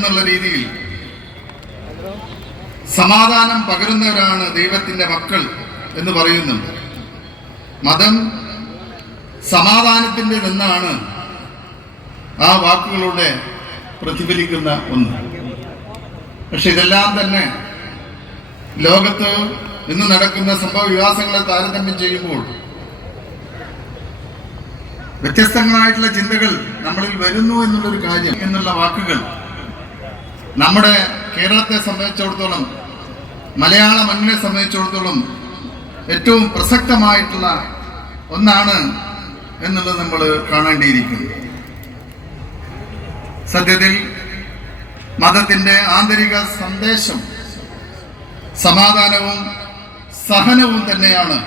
എന്നുള്ള രീതിയിൽ സമാധാനം പകരുന്നവരാണ് ദൈവത്തിന്റെ മക്കൾ എന്ന് പറയുന്നുണ്ട്. മതം സമാധാനത്തിന്റെ നിന്നാണ് ആ വാക്കുകളുടെ പ്രതിഫലിക്കുന്ന ഒന്ന്. പക്ഷെ ഇതെല്ലാം തന്നെ ലോകത്ത് ഇന്ന് നടക്കുന്ന സംഭവ വികാസങ്ങളെ താരതമ്യം ചെയ്യുമ്പോൾ വ്യത്യസ്തങ്ങളായിട്ടുള്ള ചിന്തകൾ നമ്മളിൽ വരുന്നു എന്നുള്ളൊരു കാര്യം എന്നുള്ള വാക്കുകൾ നമ്മുടെ കേരളത്തെ സംബന്ധിച്ചിടത്തോളം മലയാള മണ്ണിനെ സംബന്ധിച്ചിടത്തോളം ഏറ്റവും പ്രസക്തമായിട്ടുള്ള ഒന്നാണ് എന്നുള്ളത് നമ്മൾ കാണേണ്ടിയിരിക്കുന്നു. സത്യത്തിൽ മതത്തിന്റെ ആന്തരിക സന്ദേശം സമാധാനവും സഹനവും തന്നെയാണ്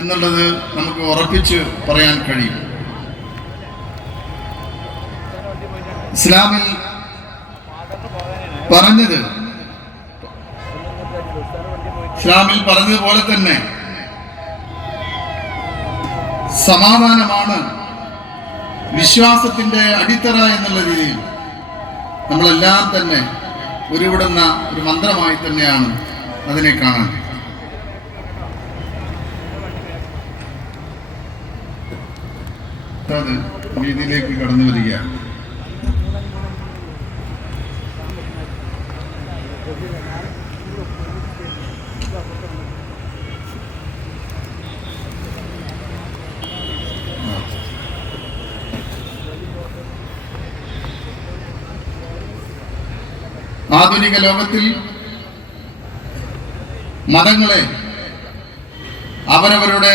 എന്നുള്ളത് നമുക്ക് ഉറപ്പിച്ച് പറയാൻ കഴിയും. ഇസ്ലാമിൽ പറഞ്ഞത്. ഇസ്ലാമിൽ പറഞ്ഞതുപോലെ തന്നെ സമാധാനമാണ് വിശ്വാസത്തിന്റെ അടിത്തറ എന്നുള്ള രീതിയിൽ നമ്മളെല്ലാം തന്നെ ഉരുവിടുന്ന ഒരു മന്ത്രമായി തന്നെയാണ് അതിനെ കാണാൻ. രീതിയിലേക്ക് കടന്നു വരികയാണ്. ആധുനിക ലോകത്തിൽ മതങ്ങളെ അവരവരുടെ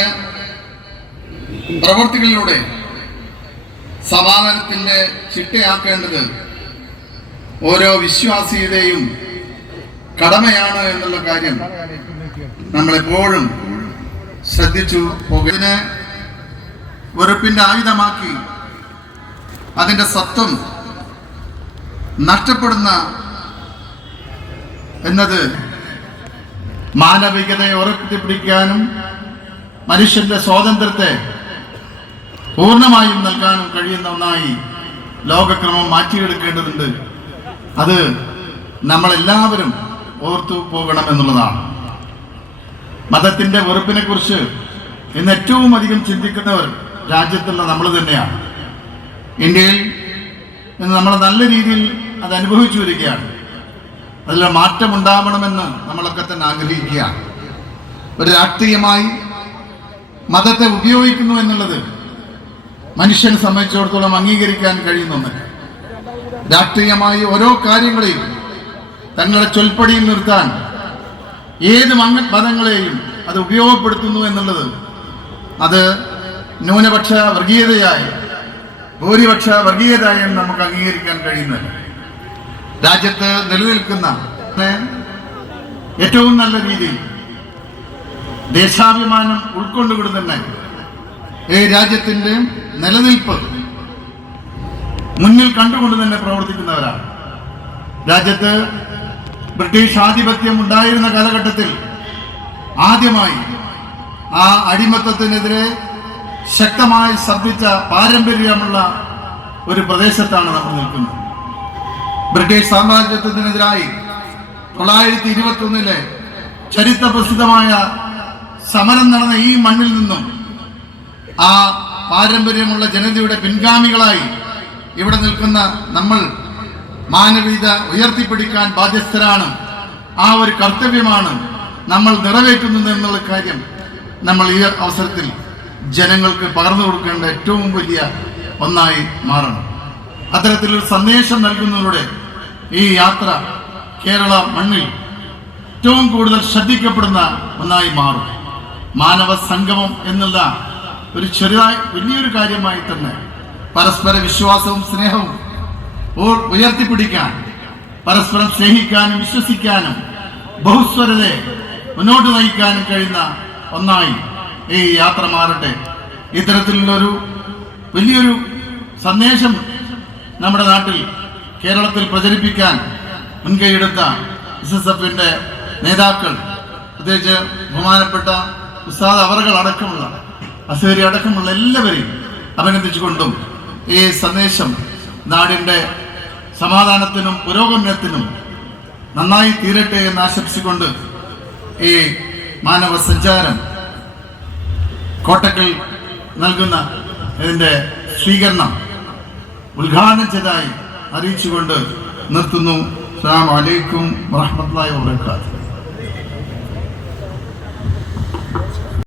പ്രവൃത്തികളിലൂടെ സമാധാനത്തിന്റെ ചിട്ടയാക്കേണ്ടത് ഓരോ വിശ്വാസിയുടെയും കടമയാണ് എന്നുള്ള കാര്യം നമ്മളെപ്പോഴും ശ്രദ്ധിച്ചു പോകുന്നതിനെ വെറുപ്പിന്റെ ആയുധമാക്കി അതിന്റെ സത്വം നഷ്ടപ്പെടുന്ന എന്നത് മാനവികതയെ ഉറപ്പിപ്പിടിക്കാനും മനുഷ്യന്റെ സ്വാതന്ത്ര്യത്തെ പൂർണമായും നൽകാനും കഴിയുന്ന ഒന്നായി ലോകക്രമം മാറ്റിയെടുക്കേണ്ടതുണ്ട്. അത് നമ്മളെല്ലാവരും ഓർത്തു പോകണം എന്നുള്ളതാണ്. മതത്തിന്റെ വെറുപ്പിനെ കുറിച്ച് ഇന്ന് ഏറ്റവും അധികം ചിന്തിക്കുന്നവർ രാജ്യത്തുള്ള നമ്മൾ തന്നെയാണ്. ഇന്ത്യയിൽ ഇന്ന് നമ്മൾ നല്ല രീതിയിൽ അത് അനുഭവിച്ചു വരികയാണ്. അതിൽ മാറ്റമുണ്ടാവണമെന്ന് നമ്മളൊക്കെ തന്നെ ആഗ്രഹിക്കുകയാണ്. ഒരു രാഷ്ട്രീയമായി മതത്തെ ഉപയോഗിക്കുന്നു എന്നുള്ളത് മനുഷ്യനെ സംബന്ധിച്ചിടത്തോളം അംഗീകരിക്കാൻ കഴിയുന്ന രാഷ്ട്രീയമായി ഓരോ കാര്യങ്ങളെയും തങ്ങളുടെ ചൊൽപ്പടിയിൽ നിർത്താൻ ഏത് മങ്ങ മതങ്ങളെയും അത് ഉപയോഗപ്പെടുത്തുന്നു എന്നുള്ളത് അത് ന്യൂനപക്ഷ വർഗീയതയായി ഭൂരിപക്ഷ വർഗീയതയായി നമുക്ക് അംഗീകരിക്കാൻ കഴിയുന്നില്ല രാജ്യത്ത് നിലനിൽക്കുന്ന ഏറ്റവും നല്ല രീതിയിൽ ദേശാഭിമാനം ഉൾക്കൊണ്ടുകൊണ്ട് തന്നെ ഈ രാജ്യത്തിന്റെ നിലനിൽപ്പ് മുന്നിൽ കണ്ടുകൊണ്ട് തന്നെ പ്രവർത്തിക്കുന്നവരാണ്. രാജ്യത്ത് ബ്രിട്ടീഷ് ആധിപത്യം ഉണ്ടായിരുന്ന കാലഘട്ടത്തിൽ ആദ്യമായി ആ അടിമത്തത്തിനെതിരെ ശക്തമായി ശബ്ദിച്ച പാരമ്പര്യമുള്ള ഒരു പ്രദേശത്താണ് നമ്മൾ നിൽക്കുന്നത്. ബ്രിട്ടീഷ് സാമ്രാജ്യത്വത്തിനെതിരായി തൊള്ളായിരത്തി ഇരുപത്തി ഒന്നിലെ ചരിത്ര പ്രസിദ്ധമായ സമരം നടന്ന ഈ മണ്ണിൽ നിന്നും ആ പാരമ്പര്യമുള്ള ജനതയുടെ പിൻഗാമികളായി ഇവിടെ നിൽക്കുന്ന നമ്മൾ മാനവീയത ഉയർത്തിപ്പിടിക്കാൻ ബാധ്യസ്ഥരാണ്. ആ ഒരു കർത്തവ്യമാണ് നമ്മൾ നിറവേറ്റുന്നത് എന്നുള്ള കാര്യം നമ്മൾ ഈ അവസരത്തിൽ ജനങ്ങൾക്ക് പകർന്നു കൊടുക്കേണ്ട ഏറ്റവും വലിയ ഒന്നായി മാറണം. അത്തരത്തിലൊരു സന്ദേശം നൽകുന്നതിലൂടെ ഈ യാത്ര കേരള മണ്ണിൽ ഏറ്റവും കൂടുതൽ ശ്രദ്ധിക്കപ്പെടുന്ന ഒന്നായി മാറും. മാനവ സംഗമം എന്നുള്ള ഒരു ചെറിയ വലിയൊരു കാര്യമായി തന്നെ പരസ്പര വിശ്വാസവും സ്നേഹവും ഉയർത്തിപ്പിടിക്കാൻ പരസ്പരം സ്നേഹിക്കാനും വിശ്വസിക്കാനും ബഹുസ്വരതയെ മുന്നോട്ട് നയിക്കാനും കഴിയുന്ന ഒന്നായി ഈ യാത്ര മാറട്ടെ. ഇത്തരത്തിലുള്ളൊരു വലിയൊരു സന്ദേശം നമ്മുടെ നാട്ടിൽ കേരളത്തിൽ പ്രചരിപ്പിക്കാൻ മുൻകൈയെടുത്ത എസ് എസ് എഫിന്റെ നേതാക്കൾ പ്രത്യേകിച്ച് ബഹുമാനപ്പെട്ട ഉസ്താദ് അവറുകൾ അടക്കമുള്ള അസേരി അടക്കമുള്ള എല്ലാവരെയും അഭിനന്ദിച്ചുകൊണ്ടും ഈ സന്ദേശം നാടിന്റെ സമാധാനത്തിനും പുരോഗമനത്തിനും നന്നായി തീരട്ടെ എന്ന് ആശംസിച്ചുകൊണ്ട് ഈ മാനവ സഞ്ചാരം കോട്ടക്കൽ നൽകുന്ന ഇതിന്റെ സ്വീകരണം ഉദ്ഘാടനം ചെയ്തതായി അറിയിച്ചുകൊണ്ട് നിർത്തുന്നു. അസ്സാം വലൈക്കും വറഹ്മത്തുള്ളാഹി വബറകാതുഹു.